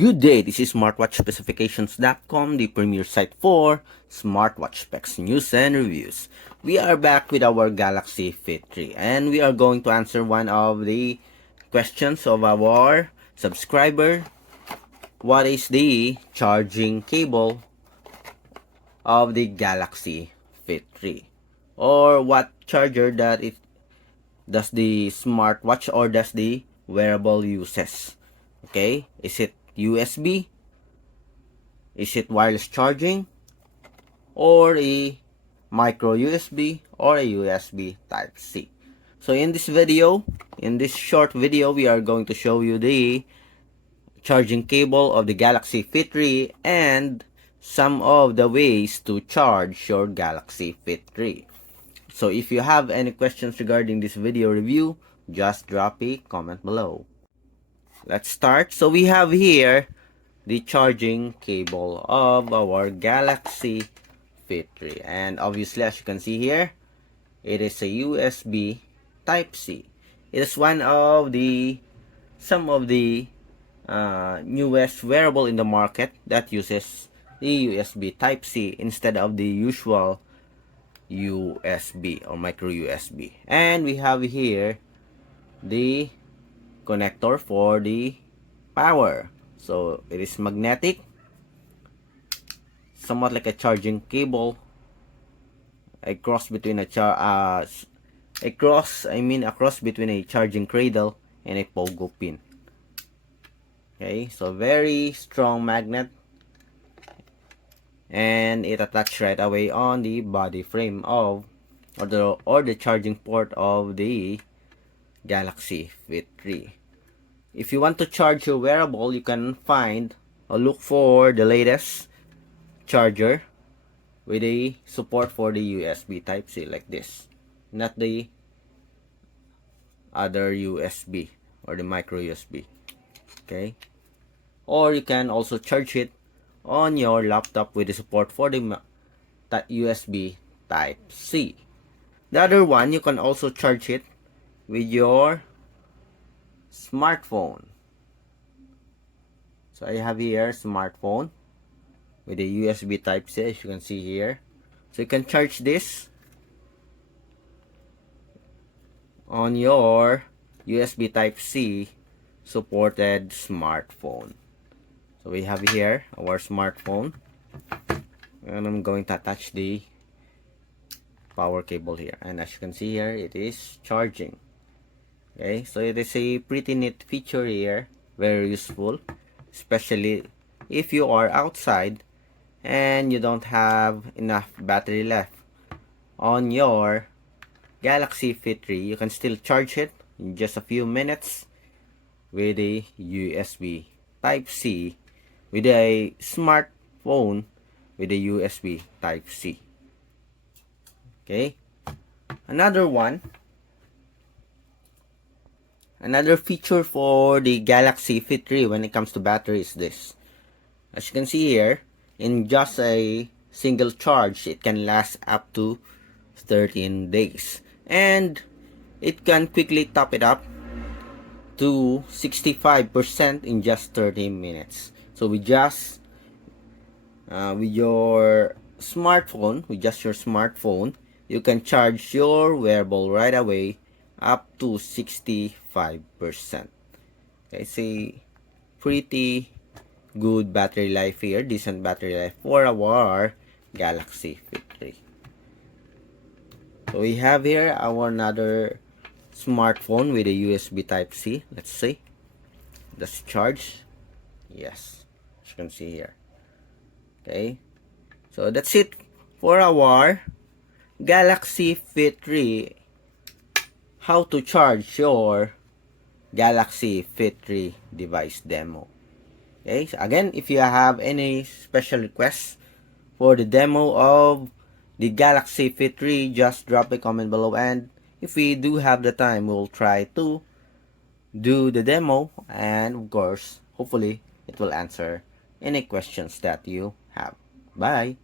Good day, this is smartwatchspecifications.com, the premier site for smartwatch specs, news, and reviews. We are back with our Galaxy Fit 3 and we are going to answer one of the questions of our subscriber. What is the charging cable of the Galaxy Fit 3? Or what charger that it does the smartwatch or does the wearable uses? Okay, is it USB? Is it wireless charging? Or a micro USB or a USB type C? So in this video, in this short video, we are going to show you the charging cable of the Galaxy Fit 3 and some of the ways to charge your Galaxy Fit 3. So if you have any questions regarding this video review, just drop a comment below. Let's start. So we have here the charging cable of our Galaxy Fit 3, and obviously, as you can see here, it is a USB type C. It is one of the some of the newest wearable in the market that uses the USB type C instead of the usual USB or micro USB. And we have here the connector for the power. So it is magnetic, somewhat like a charging cable, a cross between a cross between a charging cradle and a pogo pin. Okay, so very strong magnet, and it attached right away on the body frame of or the charging port of the Galaxy Fit 3. If you want to charge your wearable, you can find or look for the latest charger with a support for the USB type C like this, not the other USB or the micro USB. Okay, or you can also charge it on your laptop with the support for the USB type C. The other one, you can also charge it with your smartphone. So I have here smartphone with a USB type C, as you can see here. So you can charge this on your USB type C supported smartphone. So we have here our smartphone, and I'm going to attach the power cable here, and as you can see here, it is charging. Okay, so it is a pretty neat feature here, very useful, especially if you are outside and you don't have enough battery left on your Galaxy Fit 3. You can still charge it in just a few minutes with a USB type C, with a smartphone with a USB type C. Okay, another feature for the Galaxy Fit 3 when it comes to battery is this. As you can see here, in just a single charge, it can last up to 13 days. And it can quickly top it up to 65% in just 30 minutes. So with just with your smartphone, you can charge your wearable right away up to 65%. Okay, it's a pretty good battery life here, decent battery life for our Galaxy Fit 3. So we have here our another smartphone with a USB type C. Let's see, does it charge? Yes, as you can see here. Okay, so that's it for our Galaxy Fit 3, how to charge your Galaxy Fit 3 device demo. Okay, so again, if you have any special requests for the demo of the Galaxy Fit 3, just drop a comment below, and if we do have the time, we'll try to do the demo, and of course, hopefully, it will answer any questions that you have. Bye!